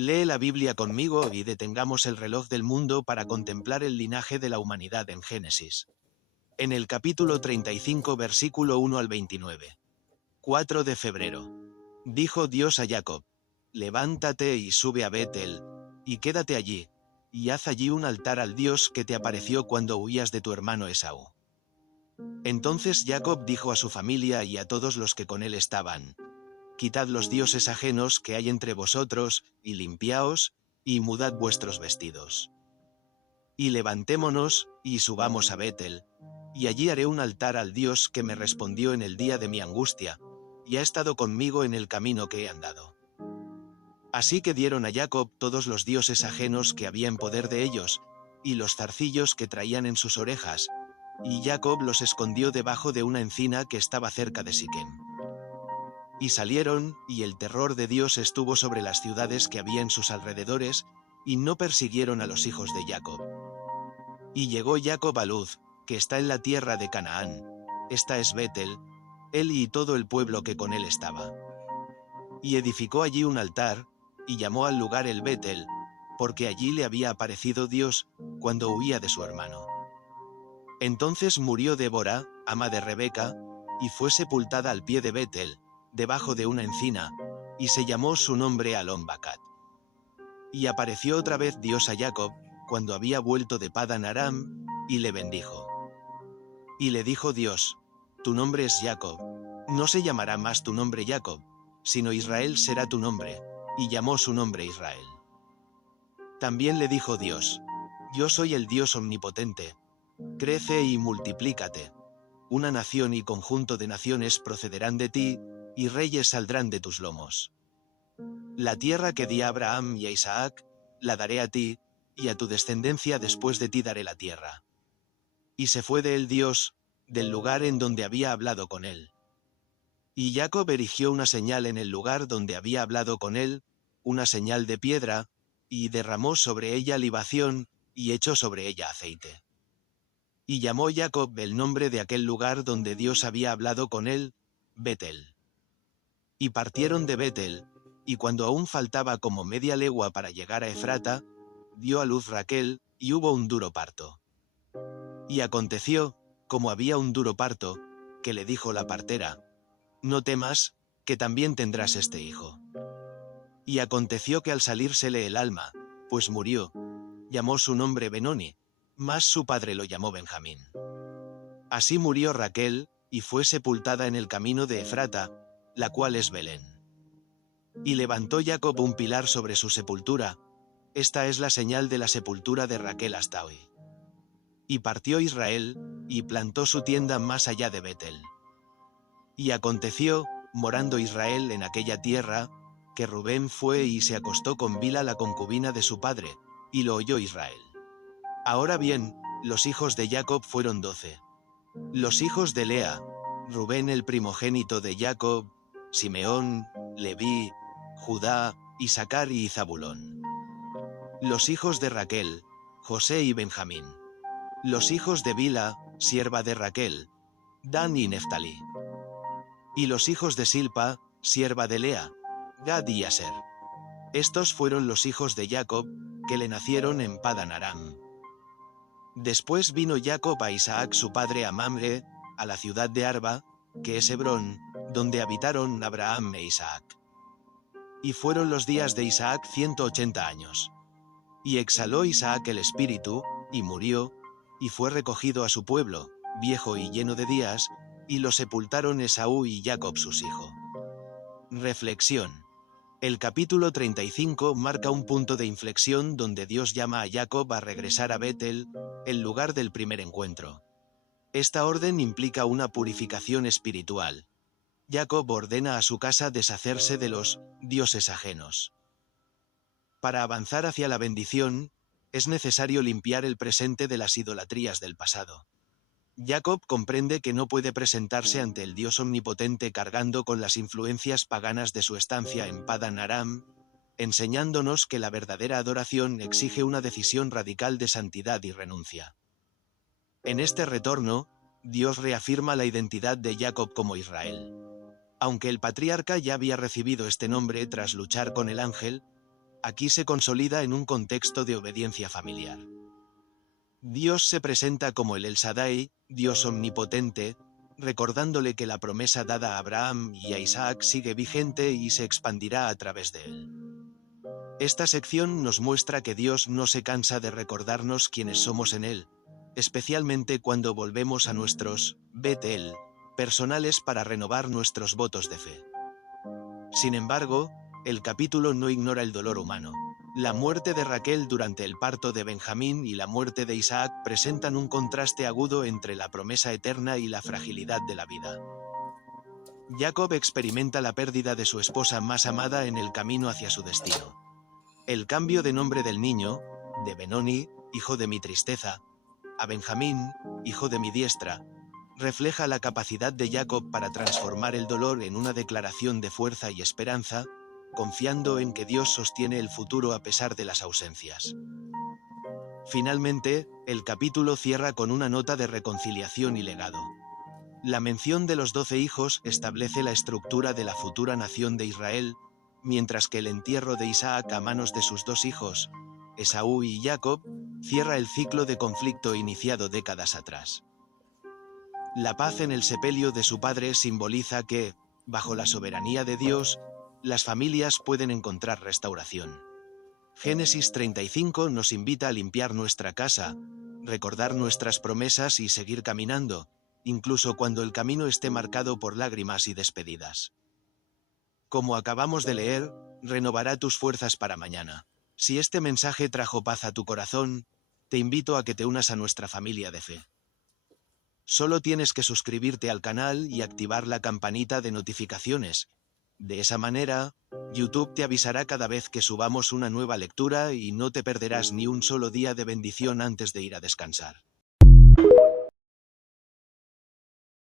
Lee la Biblia conmigo y detengamos el reloj del mundo para contemplar el linaje de la humanidad en Génesis. En el capítulo 35, versículo 1 al 29. 4 de febrero. Dijo Dios a Jacob: levántate y sube a Betel, y quédate allí, y haz allí un altar al Dios que te apareció cuando huías de tu hermano Esaú. Entonces Jacob dijo a su familia y a todos los que con él estaban: quitad los dioses ajenos que hay entre vosotros, y limpiaos, y mudad vuestros vestidos. Y levantémonos, y subamos a Betel, y allí haré un altar al Dios que me respondió en el día de mi angustia, y ha estado conmigo en el camino que he andado. Así que dieron a Jacob todos los dioses ajenos que había en poder de ellos, y los zarcillos que traían en sus orejas, y Jacob los escondió debajo de una encina que estaba cerca de Siquem. Y salieron, y el terror de Dios estuvo sobre las ciudades que había en sus alrededores, y no persiguieron a los hijos de Jacob. Y llegó Jacob a Luz, que está en la tierra de Canaán, esta es Betel, él y todo el pueblo que con él estaba. Y edificó allí un altar, y llamó al lugar el Betel, porque allí le había aparecido Dios, cuando huía de su hermano. Entonces murió Débora, ama de Rebeca, y fue sepultada al pie de Betel, debajo de una encina, y se llamó su nombre Alon-Bacat. Y apareció otra vez Dios a Jacob, cuando había vuelto de Padan Aram, y le bendijo. Y le dijo Dios: tu nombre es Jacob, no se llamará más tu nombre Jacob, sino Israel será tu nombre, y llamó su nombre Israel. También le dijo Dios: yo soy el Dios omnipotente, crece y multiplícate. Una nación y conjunto de naciones procederán de ti, y reyes saldrán de tus lomos. La tierra que di a Abraham y a Isaac, la daré a ti, y a tu descendencia después de ti daré la tierra. Y se fue de él Dios, del lugar en donde había hablado con él. Y Jacob erigió una señal en el lugar donde había hablado con él, una señal de piedra, y derramó sobre ella libación, y echó sobre ella aceite. Y llamó Jacob el nombre de aquel lugar donde Dios había hablado con él, Betel. Y partieron de Betel, y cuando aún faltaba como media legua para llegar a Efrata, dio a luz Raquel, y hubo un duro parto. Y aconteció, como había un duro parto, que le dijo la partera: no temas, que también tendrás este hijo. Y aconteció que al salírsele el alma, pues murió, llamó su nombre Benoni, mas su padre lo llamó Benjamín. Así murió Raquel, y fue sepultada en el camino de Efrata, la cual es Belén. Y levantó Jacob un pilar sobre su sepultura, esta es la señal de la sepultura de Raquel hasta hoy. Y partió Israel, y plantó su tienda más allá de Betel. Y aconteció, morando Israel en aquella tierra, que Rubén fue y se acostó con Bila la concubina de su padre, y lo oyó Israel. Ahora bien, los hijos de Jacob fueron 12. Los hijos de Lea: Rubén el primogénito de Jacob, Simeón, Leví, Judá, Isaacar y Zabulón. Los hijos de Raquel: José y Benjamín. Los hijos de Bila, sierva de Raquel: Dan y Neftalí. Y los hijos de Silpa, sierva de Lea: Gad y Aser. Estos fueron los hijos de Jacob, que le nacieron en Padan Aram. Después vino Jacob a Isaac su padre a Mamre, a la ciudad de Arba, que es Hebrón, donde habitaron Abraham e Isaac. Y fueron los días de Isaac 180 años. Y exhaló Isaac el espíritu, y murió, y fue recogido a su pueblo, viejo y lleno de días, y lo sepultaron Esaú y Jacob sus hijos. Reflexión. El capítulo 35 marca un punto de inflexión donde Dios llama a Jacob a regresar a Betel, el lugar del primer encuentro. Esta orden implica una purificación espiritual. Jacob ordena a su casa deshacerse de los dioses ajenos. Para avanzar hacia la bendición, es necesario limpiar el presente de las idolatrías del pasado. Jacob comprende que no puede presentarse ante el Dios omnipotente cargando con las influencias paganas de su estancia en Padan Aram, enseñándonos que la verdadera adoración exige una decisión radical de santidad y renuncia. En este retorno, Dios reafirma la identidad de Jacob como Israel. Aunque el patriarca ya había recibido este nombre tras luchar con el ángel, aquí se consolida en un contexto de obediencia familiar. Dios se presenta como el Shaddai, Dios omnipotente, recordándole que la promesa dada a Abraham y a Isaac sigue vigente y se expandirá a través de él. Esta sección nos muestra que Dios no se cansa de recordarnos quiénes somos en Él, especialmente cuando volvemos a nuestros Betel personales para renovar nuestros votos de fe. Sin embargo, el capítulo no ignora el dolor humano. La muerte de Raquel durante el parto de Benjamín y la muerte de Isaac presentan un contraste agudo entre la promesa eterna y la fragilidad de la vida. Jacob experimenta la pérdida de su esposa más amada en el camino hacia su destino. El cambio de nombre del niño, de Benoni, hijo de mi tristeza, a Benjamín, hijo de mi diestra, refleja la capacidad de Jacob para transformar el dolor en una declaración de fuerza y esperanza, confiando en que Dios sostiene el futuro a pesar de las ausencias. Finalmente, el capítulo cierra con una nota de reconciliación y legado. La mención de los 12 hijos establece la estructura de la futura nación de Israel, mientras que el entierro de Isaac a manos de sus 2 hijos, Esaú y Jacob, cierra el ciclo de conflicto iniciado décadas atrás. La paz en el sepelio de su padre simboliza que, bajo la soberanía de Dios, las familias pueden encontrar restauración. Génesis 35 nos invita a limpiar nuestra casa, recordar nuestras promesas y seguir caminando, incluso cuando el camino esté marcado por lágrimas y despedidas. Como acabamos de leer, renovará tus fuerzas para mañana. Si este mensaje trajo paz a tu corazón, te invito a que te unas a nuestra familia de fe. Solo tienes que suscribirte al canal y activar la campanita de notificaciones. De esa manera, YouTube te avisará cada vez que subamos una nueva lectura y no te perderás ni un solo día de bendición antes de ir a descansar.